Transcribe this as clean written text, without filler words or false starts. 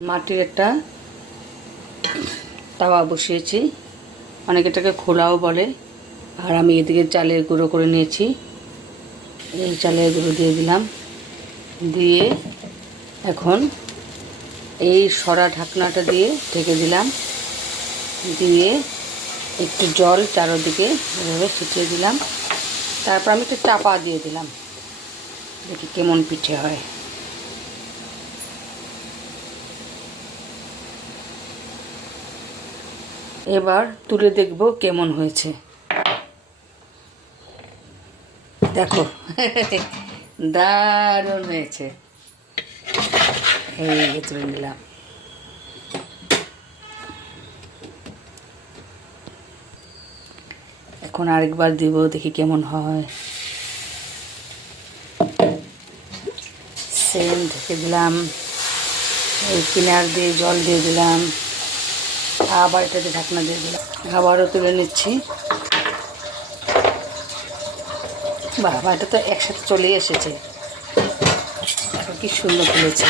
মাটির একটা তাওয়া বসিয়েছি, অনেকে এটাকে খোলাও বলে। আর আমি এদিকে চালের গুঁড়ো করে নিয়েছি, এই চালের গুঁড়ো দিয়ে দিলাম। দিয়ে এখন এই সরা ঢাকনাটা দিয়ে ঢেকে দিলাম। দিয়ে একটু জল চারদিকে এভাবে ছিটিয়ে দিলাম। তারপর আমি একটু চাপা দিয়ে দিলাম, দেখি কেমন পিঠে হয়। এবার তুলে দেখব কেমন হয়েছে। দেখো দারুণ হয়েছে। এই তুলে নিলাম। এখন আরেকবার দিব, দেখি কেমন হয়। সেম ঢেকে দিলাম, এই কিনার দিয়ে জল দিয়ে দিলাম, আবার এটাতে ঢাকনা দিয়ে দিলাম। আবারও তুলে নিচ্ছি। বাবা, এটা তো একসাথে চলে এসেছে, এখন কি সুন্দর তুলেছে।